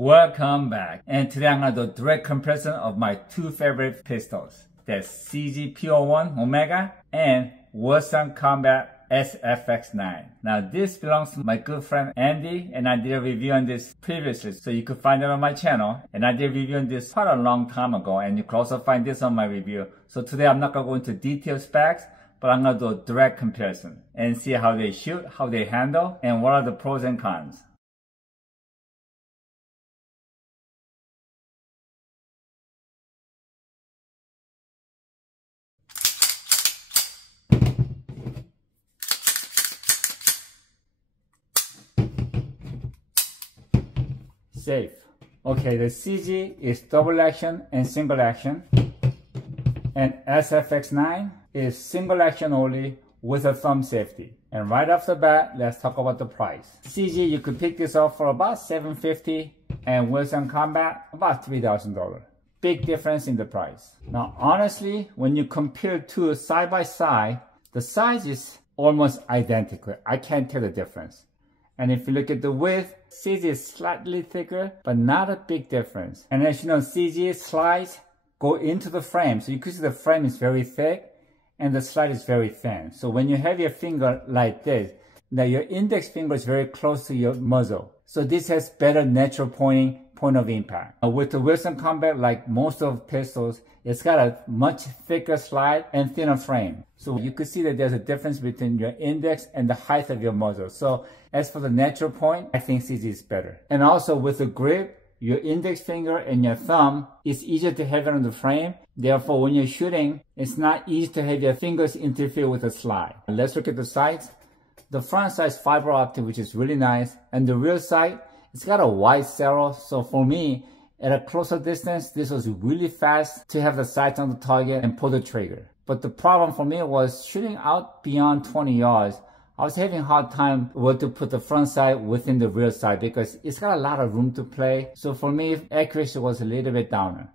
Welcome back, and today I'm going to do a direct comparison of my two favorite pistols. That's CG P-01 Omega and Wilson Combat SFX9. Now this belongs to my good friend Andy, and I did a review on this previously, so you could find it on my channel. And I did a review on this quite a long time ago, and you could also find this on my review. So today I'm not going to go into detailed specs, but I'm going to do a direct comparison and see how they shoot, how they handle, and what are the pros and cons. Safe. Okay, the CG is double action and single action, and SFX9 is single action only with a thumb safety. And right off the bat, let's talk about the price. CG, you could pick this up for about $750, and Wilson Combat about $3,000. Big difference in the price. Now honestly, when you compare two side by side, the size is almost identical. I can't tell the difference. And if you look at the width, CG is slightly thicker, but not a big difference. And as you know, CG slides go into the frame. So you can see the frame is very thick and the slide is very thin. So when you have your finger like this, now your index finger is very close to your muzzle. So this has better natural point of impact. With the Wilson Combat, like most of pistols, it's got a much thicker slide and thinner frame. So you could see that there's a difference between your index and the height of your muzzle. So as for the natural point, I think CG is better. And also with the grip, your index finger and your thumb is easier to have it on the frame. Therefore, when you're shooting, it's not easy to have your fingers interfere with the slide. Let's look at the sights. The front sight is fiber optic, which is really nice. And the rear sight, it's got a wide serral. So for me, at a closer distance, this was really fast to have the sights on the target and pull the trigger. But the problem for me was shooting out beyond 20 yards. I was having a hard time where to put the front sight within the rear sight because it's got a lot of room to play. So for me, accuracy was a little bit downer.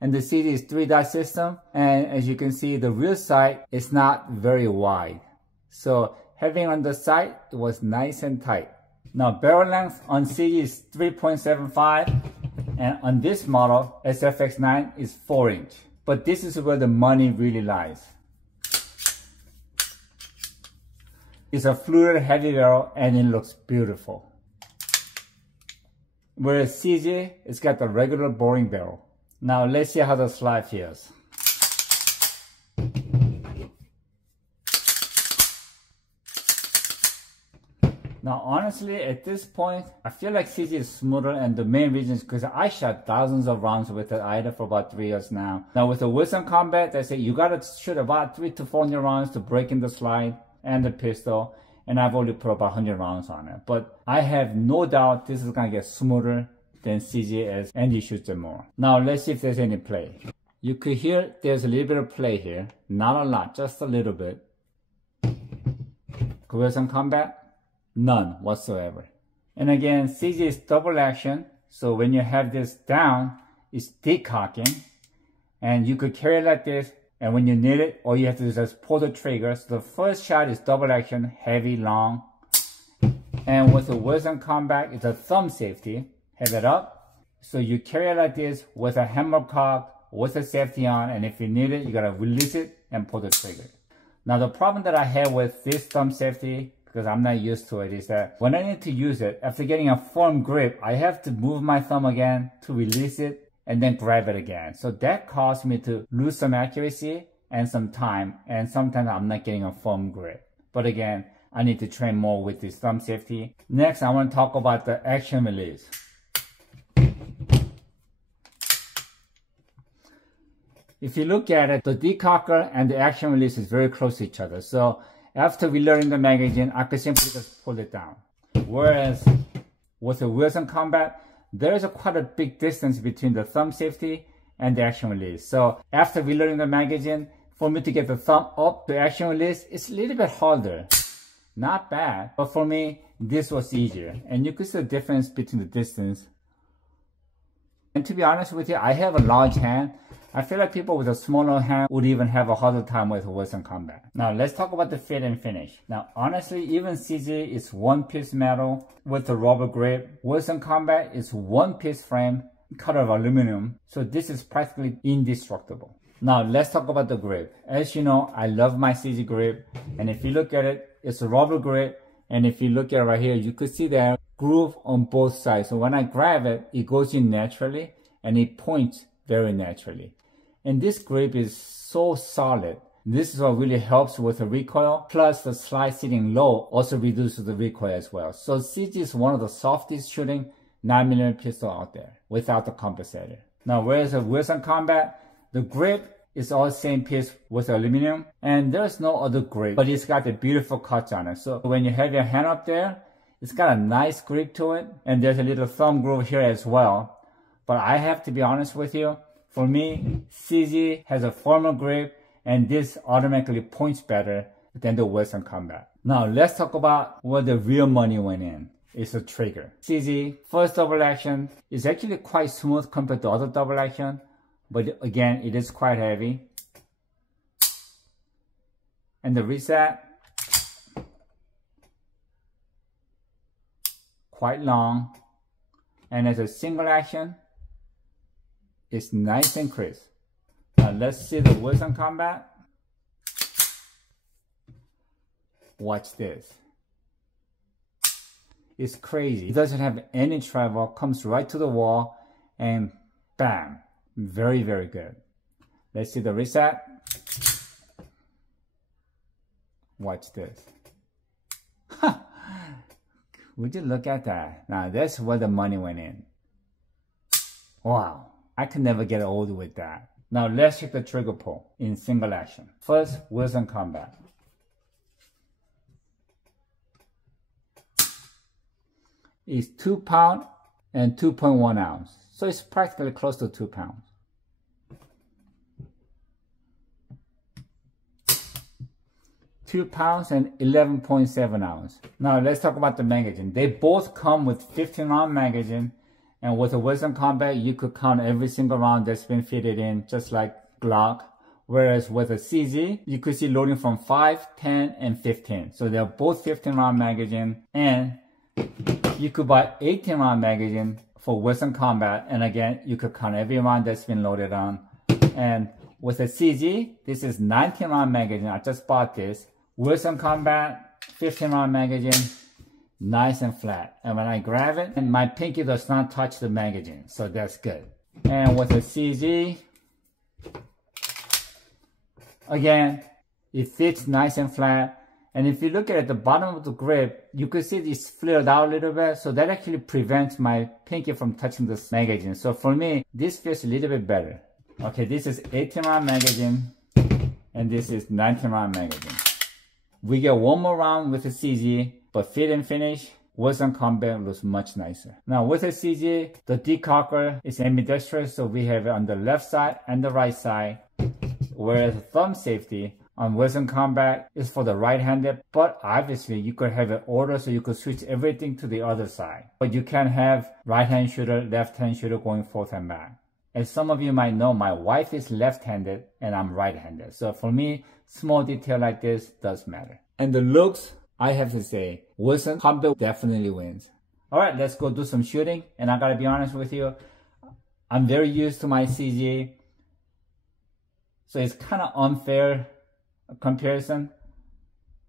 And the CG is 3-dot system. And as you can see, the rear sight is not very wide. So having on the sight, it was nice and tight. Now barrel length on CG is 3.75, and on this model, SFX9 is 4-inch. But this is where the money really lies. It's a fluted heavy barrel and it looks beautiful. Whereas CG, it's got the regular boring barrel. Now let's see how the slide feels. Now honestly, at this point, I feel like CG is smoother, and the main reason is because I shot thousands of rounds with it either for about 3 years now. Now with the Wilson Combat, they say you gotta shoot about 300 to 400 rounds to break in the slide and the pistol, and I've only put about 100 rounds on it. But I have no doubt this is gonna get smoother than CG as Andy shoots it more. Now let's see if there's any play. You could hear there's a little bit of play here. Not a lot, just a little bit. Wilson Combat, none whatsoever. And again, CG is double action, so when you have this down, it's decocking, and you could carry it like this, and when you need it, all you have to do is just pull the trigger. So the first shot is double action, heavy, long. And with the Wilson Combat, it's a thumb safety. Have it up, so you carry it like this with a hammer cock, with a safety on, and if you need it, you gotta release it and pull the trigger. Now the problem that I have with this thumb safety, because I'm not used to it, is that when I need to use it, after getting a firm grip, I have to move my thumb again to release it and then grab it again. So that caused me to lose some accuracy and some time, and sometimes I'm not getting a firm grip. But again, I need to train more with this thumb safety. Next, I want to talk about the action release. If you look at it, the decocker and the action release is very close to each other. So after reloading the magazine, I could simply just pull it down. Whereas with the Wilson Combat, there is quite a big distance between the thumb safety and the action release. So after reloading the magazine, for me to get the thumb up to action release, it's a little bit harder. Not bad, but for me, this was easier. And you could see the difference between the distance. And to be honest with you, I have a large hand. I feel like people with a smaller hand would even have a harder time with Wilson Combat. Now let's talk about the fit and finish. Now honestly, even CG is one-piece metal with a rubber grip. Wilson Combat is one-piece frame cut of aluminum. So this is practically indestructible. Now let's talk about the grip. As you know, I love my CG grip. And if you look at it, it's a rubber grip. And if you look at it right here, you could see there groove on both sides. So when I grab it, it goes in naturally and it points very naturally. And this grip is so solid. This is what really helps with the recoil. Plus the slide sitting low also reduces the recoil as well. So CG is one of the softest shooting 9mm pistol out there without the compensator. Now whereas the Wilson Combat, the grip is all same piece with aluminum and there's no other grip, but it's got the beautiful cuts on it. So when you have your hand up there, it's got a nice grip to it and there's a little thumb groove here as well. But I have to be honest with you, for me, CG has a firmer grip and this automatically points better than the Wilson Combat. Now let's talk about where the real money went in. It's a trigger. CG, first double action, is actually quite smooth compared to other double action, but again, it is quite heavy. And the reset, quite long. And as a single action, it's nice and crisp. Now let's see the Wilson Combat. Watch this. It's crazy. It doesn't have any travel, comes right to the wall, and bam. Very, very good. Let's see the reset. Watch this. Would you look at that? Now that's where the money went in. Wow. I could never get old with that. Now let's check the trigger pull in single action. First, Wilson Combat. It's 2 pounds and 2.1 ounce. So it's practically close to 2 pounds. £2 and 11.7 ounce. Now let's talk about the magazine. They both come with 15-round magazine, and with a Wilson Combat, you could count every single round that's been fitted in, just like Glock. Whereas with a CZ, you could see loading from 5, 10, and 15. So they're both 15-round magazine, and you could buy 18-round magazine for Wilson Combat, and again, you could count every round that's been loaded on. And with a CG, this is 19-round magazine. I just bought this. Wilson Combat, 15-round magazine, nice and flat. And when I grab it, and my pinky does not touch the magazine, so that's good. And with a CG, again, it fits nice and flat. And if you look at the bottom of the grip, you can see it's flared out a little bit, so that actually prevents my pinky from touching this magazine. So for me, this feels a little bit better. Okay, this is 18-round magazine, and this is 19-round magazine. We get one more round with the CG, but fit and finish, Wilson Combat looks much nicer. Now with the CG, the decocker is ambidextrous, so we have it on the left side and the right side, whereas the thumb safety on Wilson Combat is for the right-handed, but obviously you could have it order so you could switch everything to the other side. But you can't have right-hand shooter, left-hand shooter going forth and back. As some of you might know, my wife is left-handed and I'm right-handed. So for me, small detail like this does matter. And the looks, I have to say, Wilson Combat definitely wins. Alright, let's go do some shooting. And I gotta be honest with you, I'm very used to my CG. So it's kind of unfair comparison,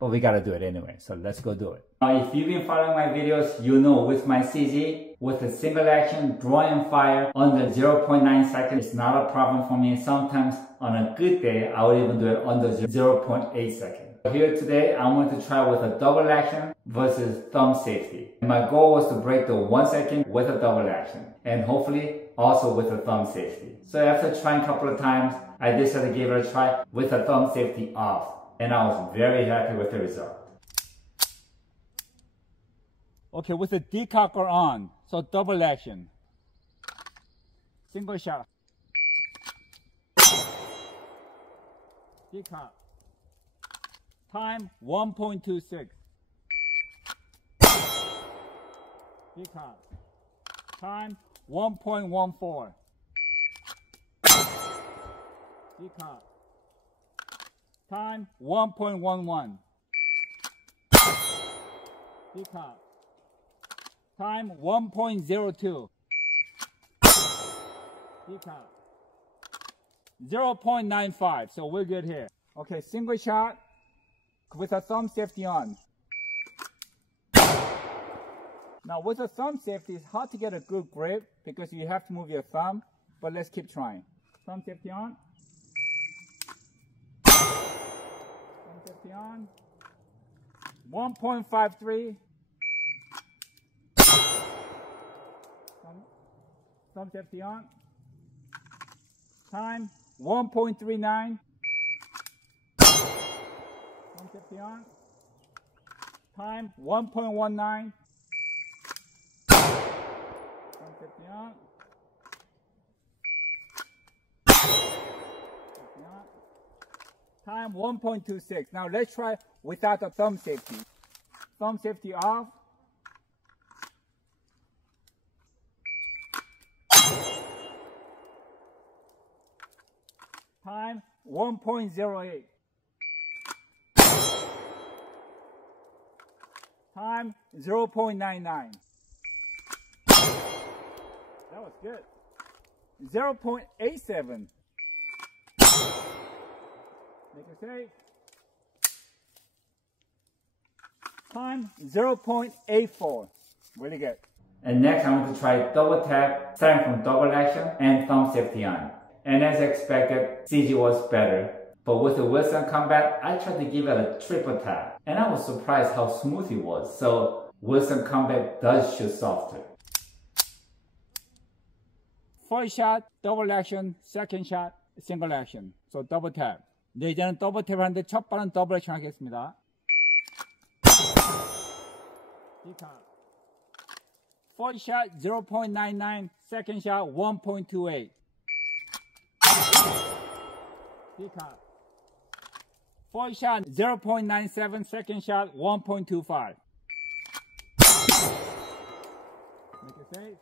but we gotta do it anyway, so let's go do it. Now if you've been following my videos, you know with my CG, with a single action draw and fire under 0.9 seconds, it's not a problem for me. Sometimes on a good day, I would even do it under 0.8 seconds. Here today, I want to try with a double action versus thumb safety. My goal was to break the 1 second with a double action, and hopefully also with a thumb safety. So after trying a couple of times, I decided to give it a try with a thumb safety off, and I was very happy with the result. Okay, with the decocker on, so double action. Single shot. Decock. Time 1.26. Decock. Time 1.14. Decop. Time 1.11. Decop. Time 1.02. Decop. 0.95. So we're good here. Okay, single shot with a thumb safety on. Now with a thumb safety, it's hard to get a good grip because you have to move your thumb, but let's keep trying. Thumb safety on. Thumb safety on. 1.53. Thumb safety on. Time 1.39. Thumb safety on. Time 1.19. Thumb safety on. Time 1.26. Now let's try without a thumb safety. Thumb safety off. Time 1.08. Time 0.99. That was good. 0.87. Make it safe. Time 0.84. Really good. And next I want to try double tap, starting from double action and thumb safety on. And as expected, CG was better. But with the Wilson Combat, I tried to give it a triple tap. And I was surprised how smooth it was. So Wilson Combat does shoot softer. First shot, double action. Second shot, single action. So double tap. 네, 이제는 더블 탭을 하는데 첫 발은 더블 액션 하겠습니다. Decop. First shot 0.99, second shot 1.28. Decop. First shot 0.97, second shot 1.25. Make it safe.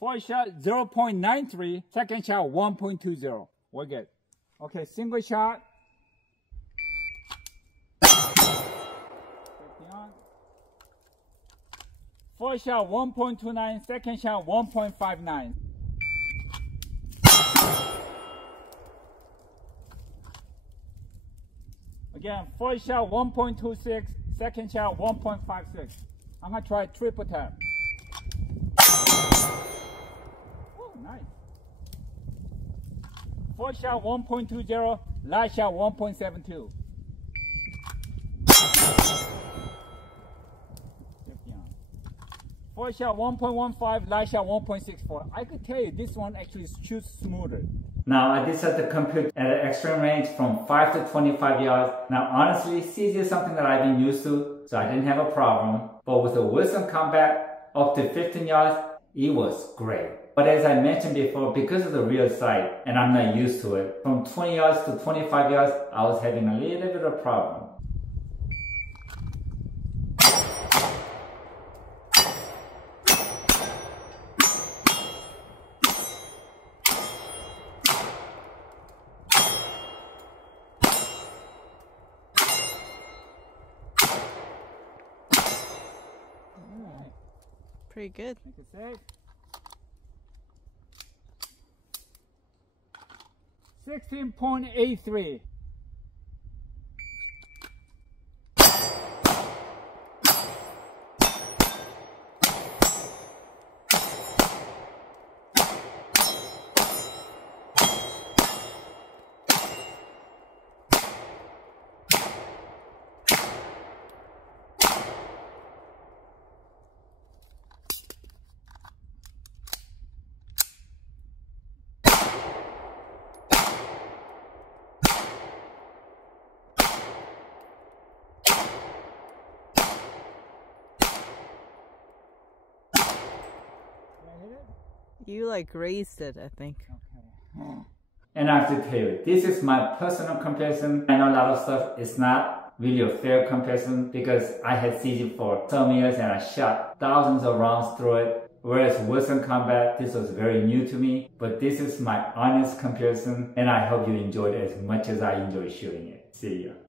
First shot 0.93, second shot 1.20. We're good. Okay, single shot. First shot 1.29, second shot 1.59. Again, first shot 1.26, second shot 1.56. I'm gonna try triple tap. Oh, nice. First shot 1.20, last shot 1.72. First shot 1.15, last shot 1.64. I could tell you this one actually shoots smoother. Now I decided to compute at an extreme range from 5 to 25 yards. Now honestly, CG is something that I've been used to, so I didn't have a problem. But with the Wilson Combat up to 15 yards, it was great. But as I mentioned before, because of the real sight, and I'm not used to it, from 20 yards to 25 yards, I was having a little bit of a problem. Pretty good. Make it safe. 16.83. You like raised it, I think. Okay. And I have to tell you, this is my personal comparison. I know a lot of stuff is not really a fair comparison because I had CG for some years and I shot thousands of rounds through it. Whereas Wilson Combat, this was very new to me, but this is my honest comparison, and I hope you enjoyed it as much as I enjoyed shooting it. See ya.